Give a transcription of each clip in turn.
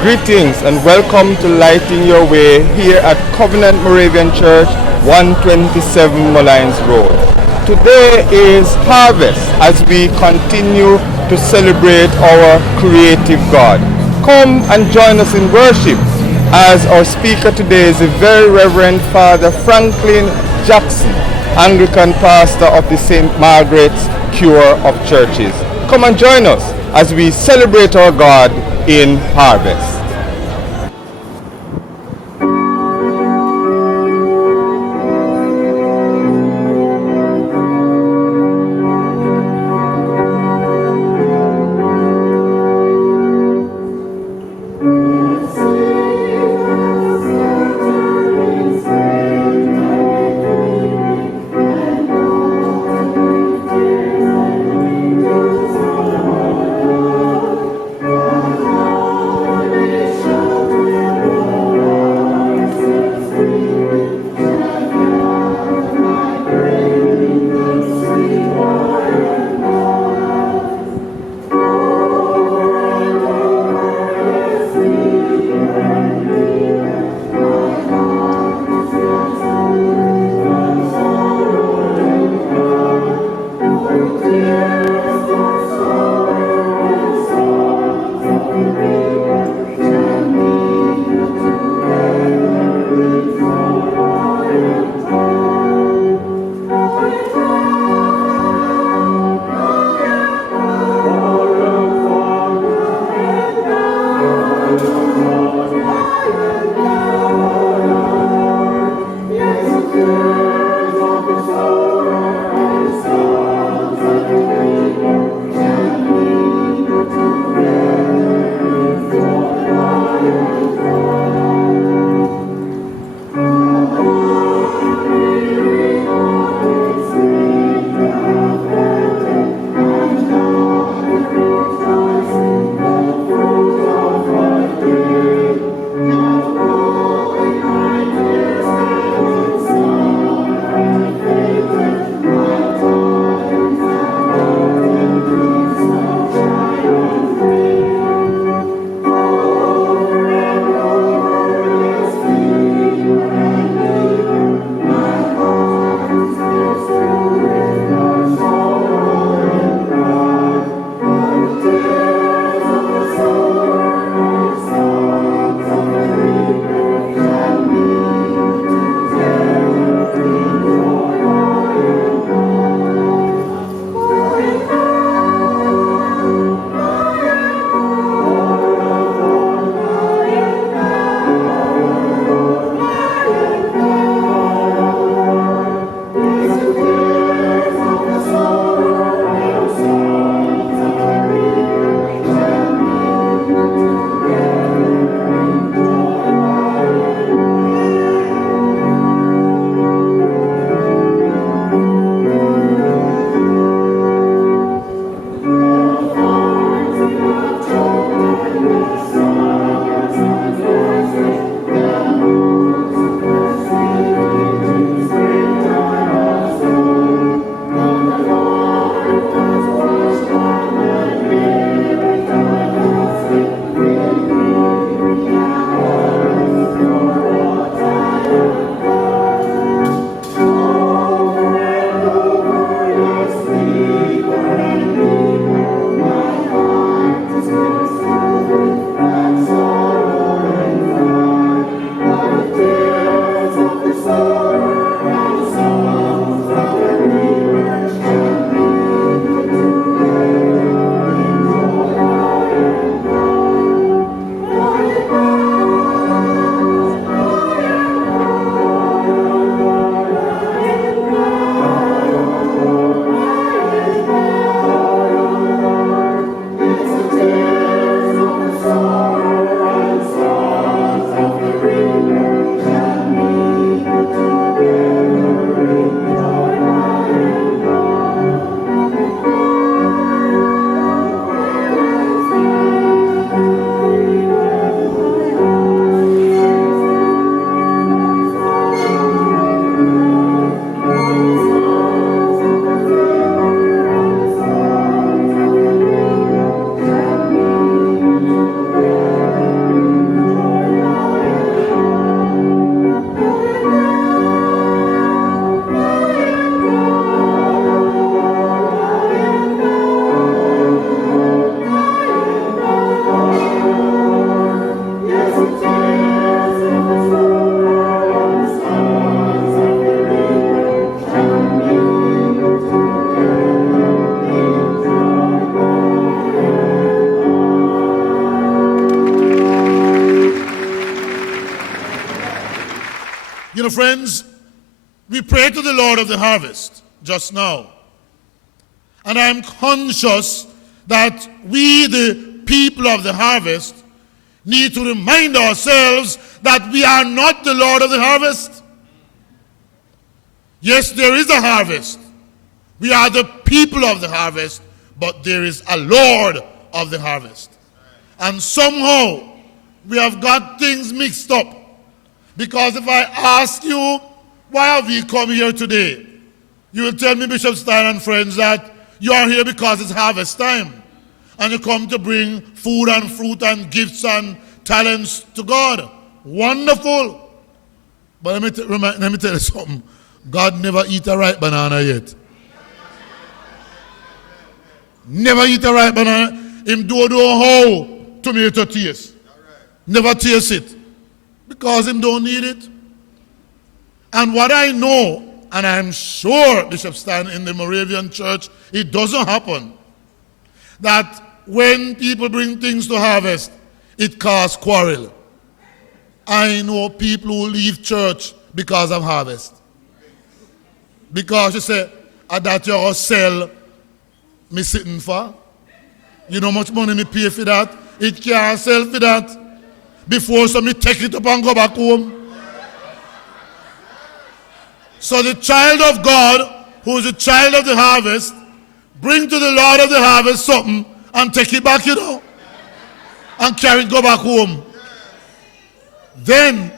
Greetings and welcome to Lighting Your Way here at Covenant Moravian Church, 127 Moulins Road. Today is harvest as we continue to celebrate our creative God. Come and join us in worship as our speaker today is the very Reverend Father Franklin Jackson, Anglican pastor of the St. Margaret's Cure of Churches. Come and join us as we celebrate our God in harvest. friends, we pray to the Lord of the harvest just now. And I'm conscious that we, the people of the harvest, need to remind ourselves that we are not the Lord of the harvest. Yes, there is a harvest. We are the people of the harvest, but there is a Lord of the harvest. And somehow we have got things mixed up. Because if I ask you, why have we come here today? You will tell me, Bishop Stein and friends, that you are here because it's harvest time. And you come to bring food and fruit and gifts and talents to God. Wonderful. But let me tell you something. God never eat a ripe banana yet. Never eat a ripe banana. Him don't know how tomato taste. Never taste it. Because him don't need it. And what I know, and I'm sure, Bishop Stein, in the Moravian Church, it doesn't happen, that when people bring things to harvest, it causes quarrel. I know people who leave church because of harvest. Because you say, that you sell me sitting for. You know how much money me pay for that? It can't sell for that. Before so me take it up and go back home. So the child of God, who is a child of the harvest, bring to the Lord of the harvest something and take it back, and carry it, go back home. Then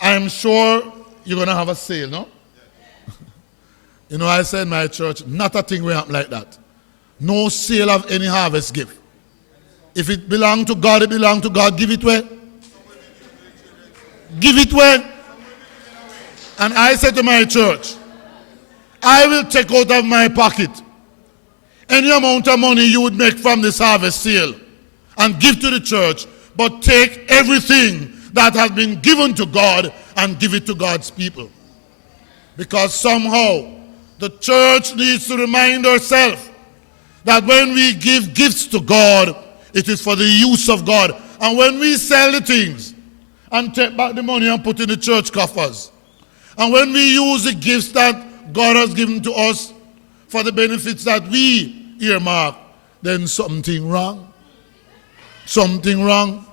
I'm sure you're going to have a sale, no? I said in my church, not a thing will happen like that. No sale of any harvest gift. If it belongs to God, it belongs to God. Give it away. Give it away. And I said to my church, I will take out of my pocket any amount of money you would make from this harvest sale and give to the church, but take everything that has been given to God and give it to God's people. Because somehow the church needs to remind herself that when we give gifts to God, it is for the use of God. And when we sell the things and take back the money and put in the church coffers, and when we use the gifts that God has given to us for the benefits that we earmark, then something wrong. Something wrong.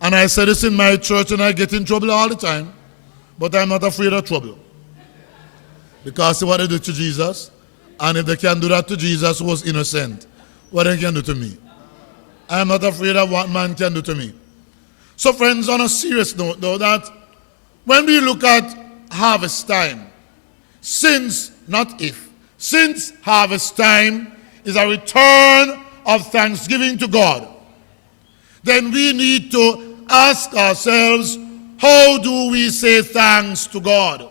And I say this in my church and I get in trouble all the time, but I'm not afraid of trouble. Because what they do to Jesus, and if they can do that to Jesus who was innocent, what they can do to me? I am not afraid of what man can do to me. So friends, on a serious note though, that when we look at harvest time, since harvest time is a return of thanksgiving to God, then we need to ask ourselves, how do we say thanks to God?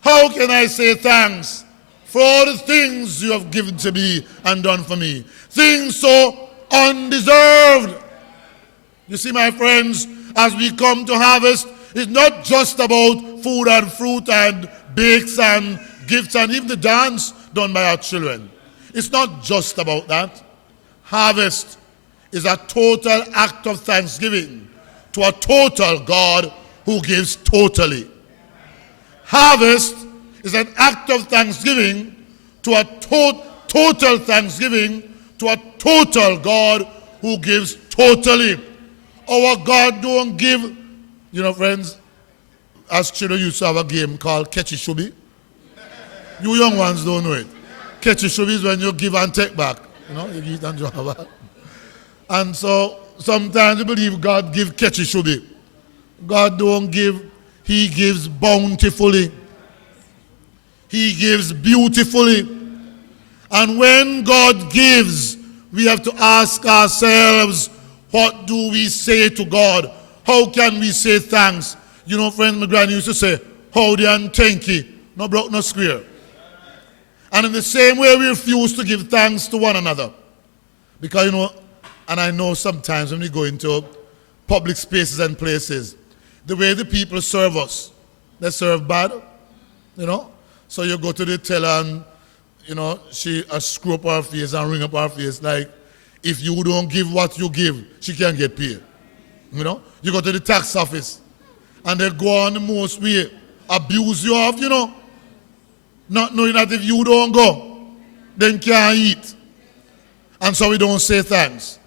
How can I say thanks for all the things you have given to me and done for me? Things so undeserved. You see, my friends, as we come to harvest, it's not just about food and fruit and bakes and gifts and even the dance done by our children. It's not just about that. Harvest is a total act of thanksgiving to a total God who gives totally. Harvest is an act of thanksgiving to a total thanksgiving to a total God who gives totally. Our God don't give, friends, as children used to have a game called Catchy Shubi. You young ones don't know it. Catchy Shubi is when you give and take back. You give and draw back. And so sometimes you believe God gives Catchy Shubi. God don't give, He gives bountifully. He gives beautifully. And when God gives, we have to ask ourselves, what do we say to God? How can we say thanks? Friends, my granny used to say, howdy and thank you, no broke, no square. And in the same way, we refuse to give thanks to one another. Because, and I know sometimes when we go into public spaces and places, the way the people serve us, they serve bad, So you go to the teller and, she screw up her face and ring up her face like, if you don't give what you give, she can't get paid. You go to the tax office and they go on the most way. abuse you of, not knowing that if you don't go, then can't eat. And so we don't say thanks.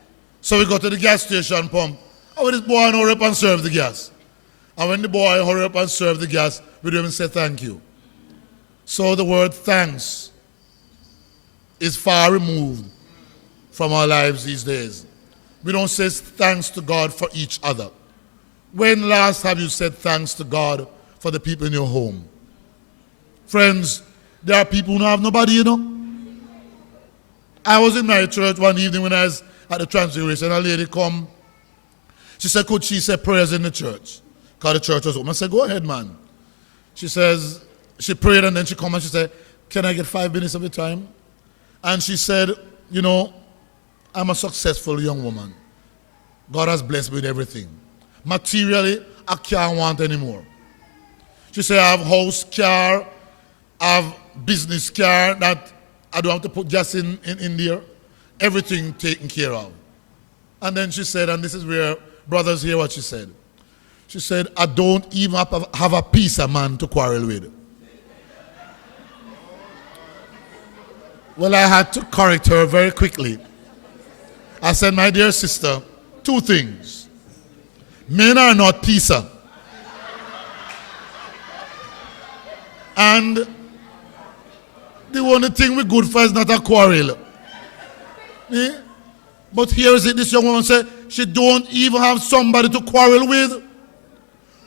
So we go to the gas station pump. Oh, this boy hurry up and serve the gas. And when the boy hurry up and serve the gas, we don't even say thank you. So the word thanks is far removed from our lives these days. We don't say thanks to God for each other. When last have you said thanks to God for the people in your home? Friends, there are people who don't have nobody, I was in my church one evening when I was at the Transfiguration. A lady come. She said, could she say prayers in the church? Because the church was open. I said, go ahead, man. She says, she prayed and then she come and she said, can I get 5 minutes of your time? And she said, I'm a successful young woman. God has blessed me with everything. Materially, I can't want anymore. She said, I have house, car, I have business car that I don't have to put gas in there. Everything taken care of. And then she said, and this is where brothers hear what she said. She said, I don't even have a piece of man to quarrel with. Well, I had to correct her very quickly. I said, my dear sister, 2 things. Men are not pizza. And the only thing we're good for is not a quarrel. But here is it, this young woman said, she don't even have somebody to quarrel with.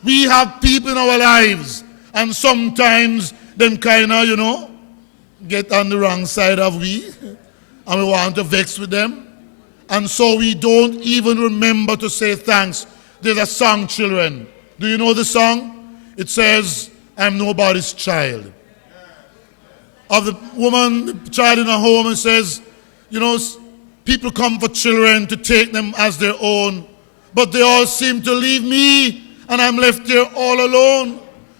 We have people in our lives, and sometimes them kind of, get on the wrong side of we, and we want to vex with them. And so we don't even remember to say thanks. There's a song, children. Do you know the song? It says, I'm nobody's child. Of the woman, the child in her home, and says, people come for children to take them as their own, but they all seem to leave me, and I'm left here all alone.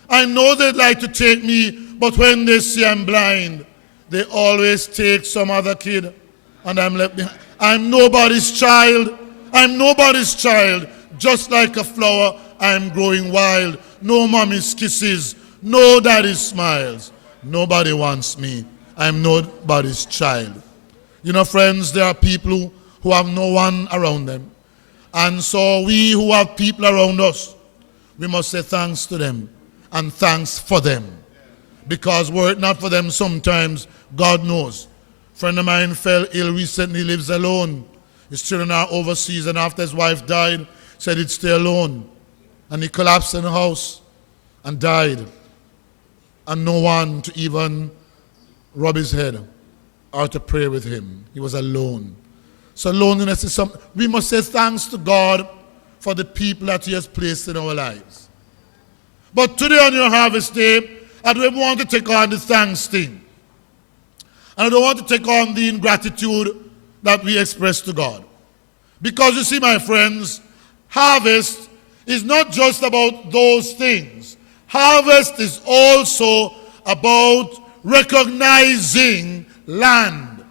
I know they'd like to take me, but when they see I'm blind, they always take some other kid, and I'm left behind. I'm nobody's child. I'm nobody's child. Just like a flower, I'm growing wild. No mommy's kisses, no daddy's smiles. Nobody wants me. I'm nobody's child. Friends, there are people who have no one around them. And so we who have people around us, we must say thanks to them and thanks for them. Because were it not for them, sometimes God knows. A friend of mine fell ill recently, lives alone. His children are overseas, and after his wife died, said he'd stay alone. And he collapsed in the house and died. And no one to even rub his head or to pray with him. He was alone. So loneliness is something. We must say thanks to God for the people that he has placed in our lives. But today on your harvest day, I don't want to take on the thanks thing. And I don't want to take on the ingratitude that we express to God. Because you see, my friends, harvest is not just about those things. Harvest is also about recognizing land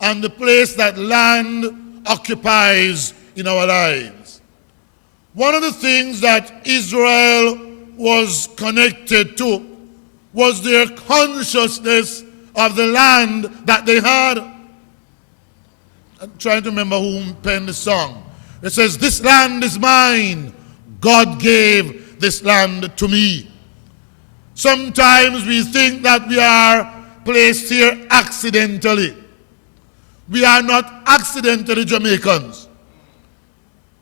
and the place that land occupies in our lives. One of the things that Israel was connected to was their consciousness of the land that they had. I'm trying to remember who penned the song. It says, this land is mine. God gave this land to me. Sometimes we think that we are placed here accidentally. We are not accidentally Jamaicans.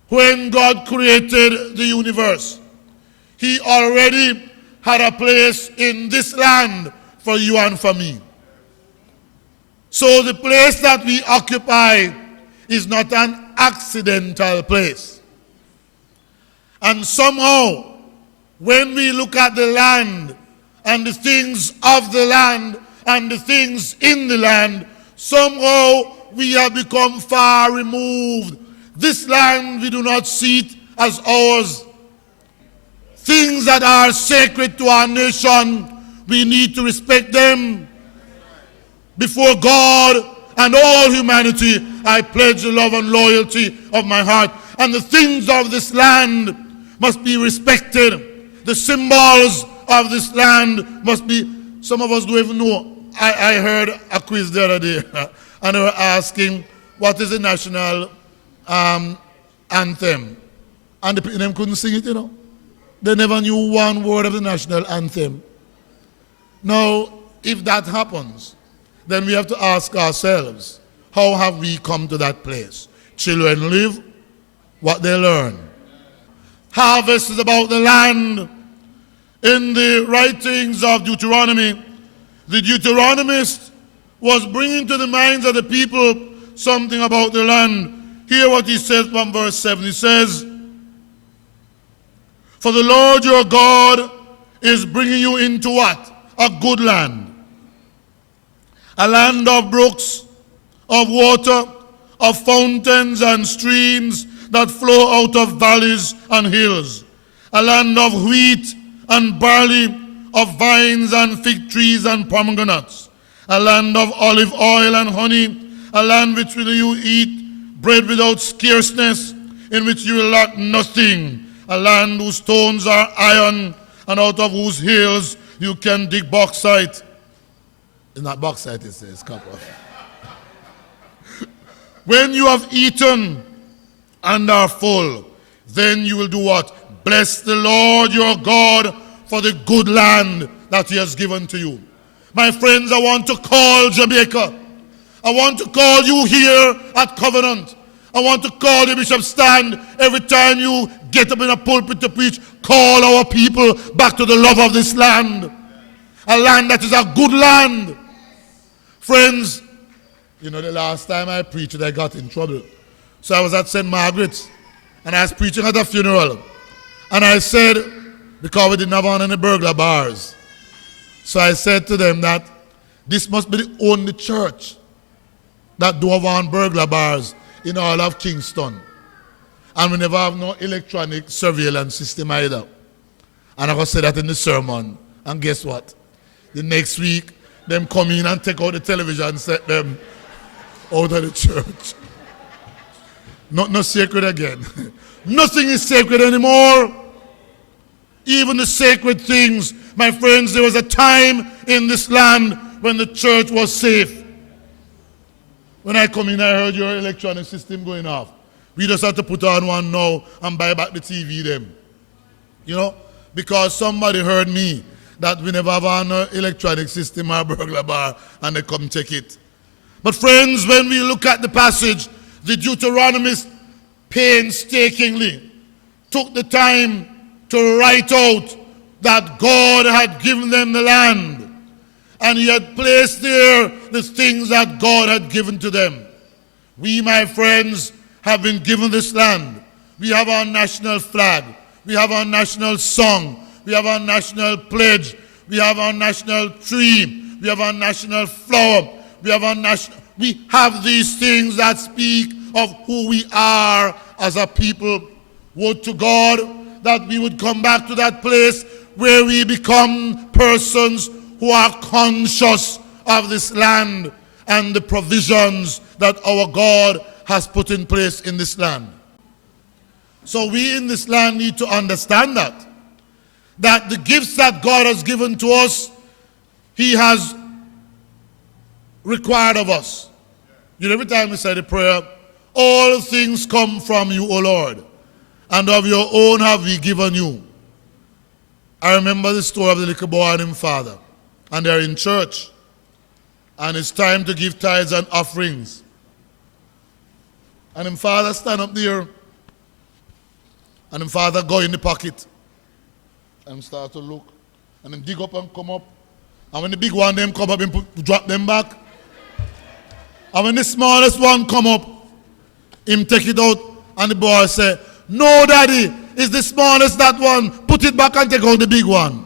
When God created the universe, he already had a place in this land for you and for me. So the place that we occupy is not an accidental place. And somehow, when we look at the land and the things of the land and the things in the land, somehow we have become far removed. This land, we do not see it as ours. Things that are sacred to our nation, we need to respect them. Before God and all humanity, I pledge the love and loyalty of my heart. And the things of this land must be respected. The symbols of this land must be, some of us don't even know. I heard a quiz the other day, and they were asking, what is the national anthem? And the people them couldn't sing it, They never knew one word of the national anthem. Now, if that happens, then we have to ask ourselves, how have we come to that place? Children live what they learn. Harvest is about the land. In the writings of Deuteronomy, the Deuteronomist was bringing to the minds of the people something about the land. Hear what he says from verse 7. He says, for the Lord your God is bringing you into what? A good land. A land of brooks, of water, of fountains and streams that flow out of valleys and hills. A land of wheat and barley, of vines and fig trees and pomegranates. A land of olive oil and honey. A land which will you eat bread without scarceness, in which you will lack nothing. A land whose stones are iron, and out of whose hills you can dig bauxite. It's not bauxite, it's copper. When you have eaten and are full, then you will do what? Bless the Lord your God for the good land that he has given to you. My friends, I want to call Jamaica. I want to call you here at Covenant. I want to call the bishop stand every time you get up in a pulpit to preach. Call our people back to the love of this land. A land that is a good land. Friends, the last time I preached, I got in trouble. So I was at St. Margaret's, and I was preaching at a funeral. And I said, because we didn't have on any burglar bars, so I said to them that this must be the only church that don't have on burglar bars in all of Kingston. And we never have no electronic surveillance system either. And I said that in the sermon. And guess what? The next week, them come in and take out the television and set them out of the church. No sacred again. Nothing is sacred anymore. Even the sacred things. My friends, there was a time in this land when the church was safe. When I come in, I heard your electronic system going off. We just have to put on one now and buy back the TV them. Because somebody heard me that we never have an electronic system or burglar bar, and they come take it. But friends, when we look at the passage, the Deuteronomist painstakingly took the time to write out that God had given them the land. And he had placed there the things that God had given to them. We, my friends, have been given this land. We have our national flag. We have our national song. We have our national pledge. We have our national tree. We have our national flower. We have these things that speak of who we are as a people. Would to God that we would come back to that place where we become persons who are conscious of this land and the provisions that our God has put in place in this land. So we in this land need to understand that the gifts that God has given to us, he has required of us. Every time we say the prayer, all things come from you, O Lord, and of your own have we given you. I remember the story of the little boy and his father. And they're in church. And it's time to give tithes and offerings. And his father stand up there. And his father go in the pocket. And start to look. And him dig up and come up. And when the big one them come up, him drop them back. And when the smallest one come up, him take it out. And the boy say, no, daddy, it's the smallest that one. Put it back and take out the big one.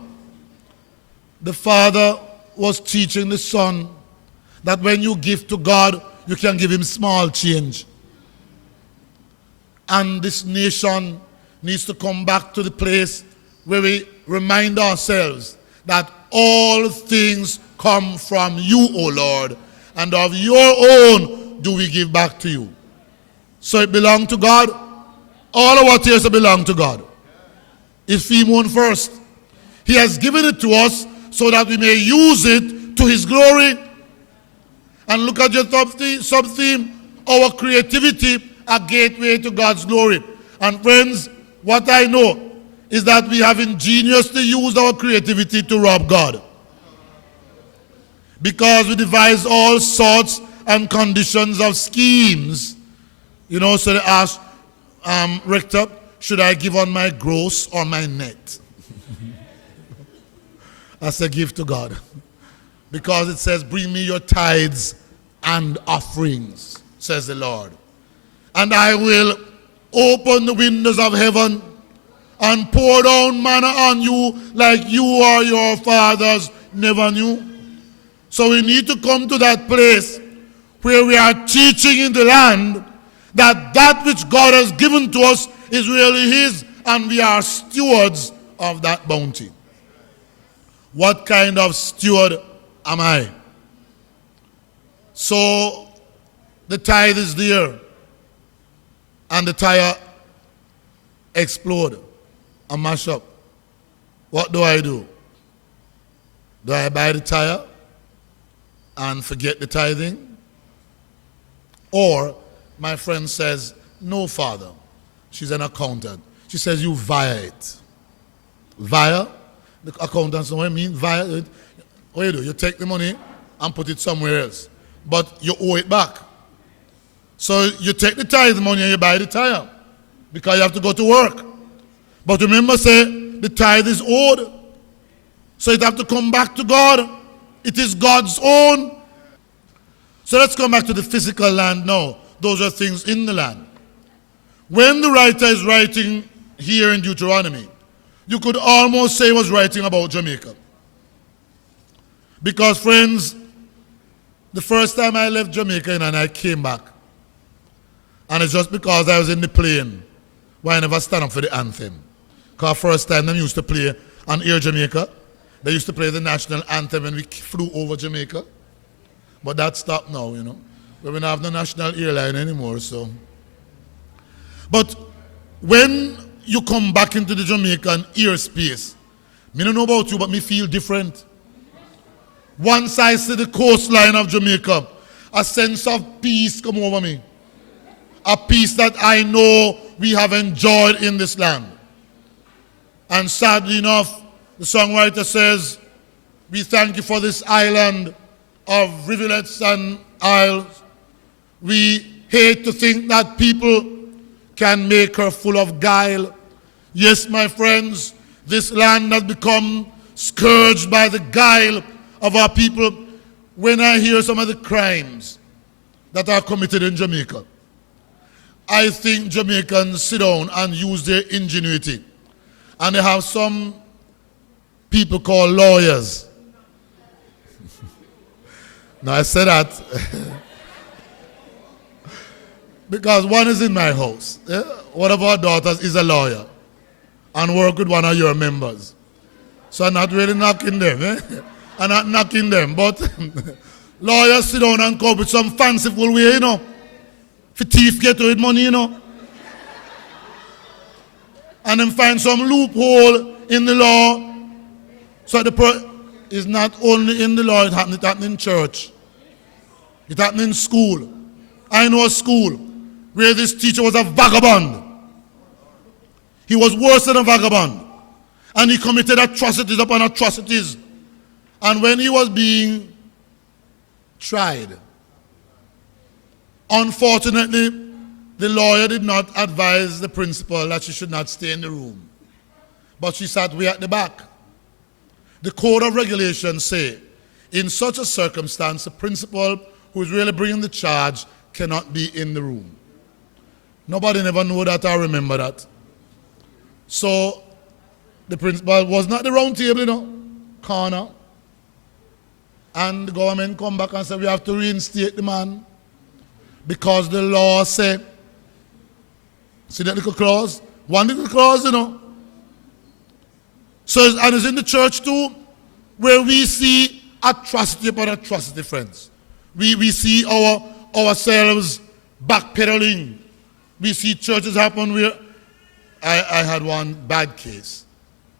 The father was teaching the son that when you give to God, you can give him small change. And this nation needs to come back to the place where we remind ourselves that all things come from you, O Lord, and of your own do we give back to you. So it belongs to God. All of what is belong to God. It's Phemon first. He has given it to us so that we may use it to his glory. And look at your sub-theme, our creativity, a gateway to God's glory. And friends, what I know is that we have ingeniously used our creativity to rob God. Because we devise all sorts and conditions of schemes. You know, so they ask, Rector, should I give on my gross or my net? I say, give to God. Because it says, bring me your tithes and offerings, says the Lord. And I will open the windows of heaven and pour down manna on you like you or your fathers never knew. So we need to come to that place where we are teaching in the land that which God has given to us is really his, and we are stewards of that bounty. What kind of steward am I? So the tithe is there, and the tire explode and mash up. What do? Do I buy the tire and forget the tithing? Or my friend says, no, Father. She's an accountant. She says, you via it. Via? The accountants know what I mean? Via it. What you do? You take the money and put it somewhere else. But you owe it back. So you take the tithe money and you buy the tire. Because you have to go to work. But remember, say, the tithe is owed. So it have to come back to God. It is God's own. So let's come back to the physical land now. Those are things in the land. When the writer is writing here in Deuteronomy, you could almost say he was writing about Jamaica. Because, friends, the first time I left Jamaica and I came back, and it's just because I was in the plane why I never stand up for the anthem. Because first time they used to play on Air Jamaica, they used to play the national anthem when we flew over Jamaica. But that stopped now, you know. We don't have no national airline anymore, so. But when you come back into the Jamaican airspace, I don't know about you, but me feel different. Once I see the coastline of Jamaica, a sense of peace come over me. A peace that I know we have enjoyed in this land. And sadly enough, the songwriter says, we thank you for this island of rivulets and isles. We hate to think that people can make her full of guile. Yes, my friends, this land has become scourged by the guile of our people. When I hear some of the crimes that are committed in Jamaica, I think Jamaicans sit down and use their ingenuity. And they have some people called lawyers. Now I say that because one is in my house. Yeah? One of our daughters is a lawyer and work with one of your members. So I'm not really knocking them. Eh? I'm not knocking them, but lawyers sit down and come with some fanciful way, you know. For thief get with money, you know. And then find some loophole in the law. So it's not only in the law, it happened in church. It happened in school. I know a school where this teacher was a vagabond. He was worse than a vagabond. And he committed atrocities upon atrocities. And when he was being tried, unfortunately, the lawyer did not advise the principal that she should not stay in the room. But she sat way at the back. The code of regulations say, in such a circumstance, the principal who is really bringing the charge cannot be in the room. Nobody never knew that or remember that. So the principal was not the round table, you know, corner. And the government come back and say, we have to reinstate the man because the law said, see that little clause? One little clause, you know. So, and it's in the church too, where we see atrocity upon atrocity, friends. We see ourselves backpedaling. We see churches happen where I had one bad case.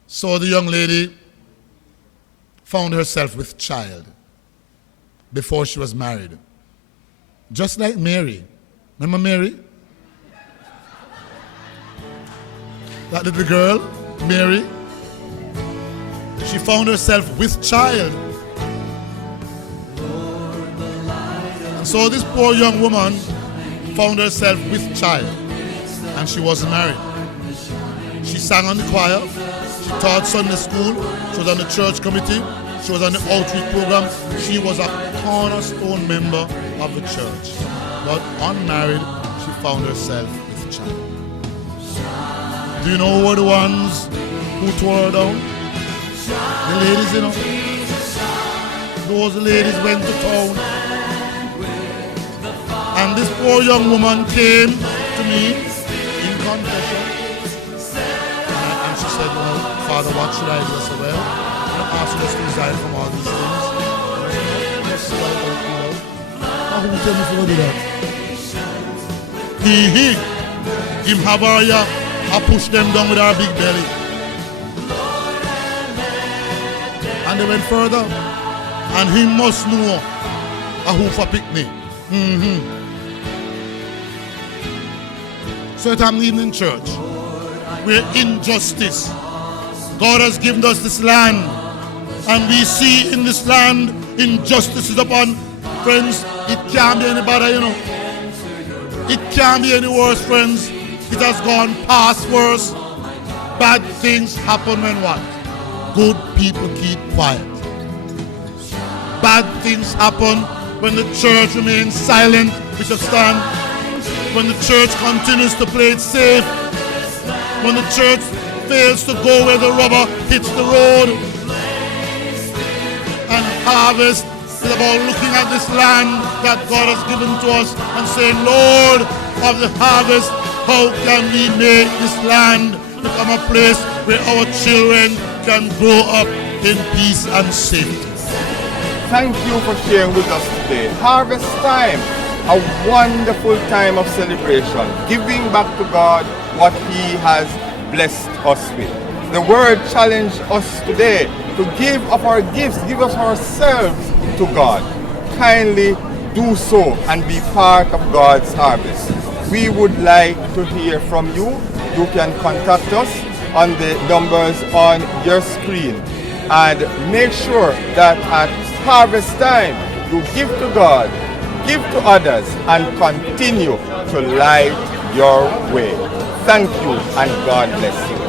So the young lady found herself with child before she was married. Just like Mary. Remember Mary? That little girl, Mary. She found herself with child. And so this poor young woman found herself with child. And she wasn't married. She sang on the choir. She taught Sunday school. She was on the church committee. She was on the outreach program. She was a cornerstone member of the church. But unmarried, she found herself with a child. Do you know who were the ones who tore her down? The ladies, you know. Those ladies went to town. And this poor young woman came to me in confession. And she said, well, Father, what should I do? I said, well, I'm asking us to resign from all these things. Now who tell me if you do that? Him have her here, I push them down with our big belly. And they went further. And he must know a who for picnic. So it happened in church, where injustice. God has given us this land, and we see in this land injustices upon friends. It can't be any better, you know. It can't be any worse, friends. It has gone past worse. Bad things happen when what? Good people keep quiet. Bad things happen when the church remains silent. Bishop Stan. When the church continues to play it safe, when the church fails to go where the rubber hits the road. And harvest is about looking at this land that God has given to us and saying, Lord of the harvest, how can we make this land become a place where our children can grow up in peace and safety? Thank you for sharing with us today. Harvest time. A wonderful time of celebration, giving back to God what He has blessed us with. The Word challenged us today to give of our gifts, give us ourselves to God. Kindly do so and be part of God's harvest. We would like to hear from you. You can contact us on the numbers on your screen. And make sure that at harvest time, you give to God, give to others, and continue to light your way. Thank you, and God bless you.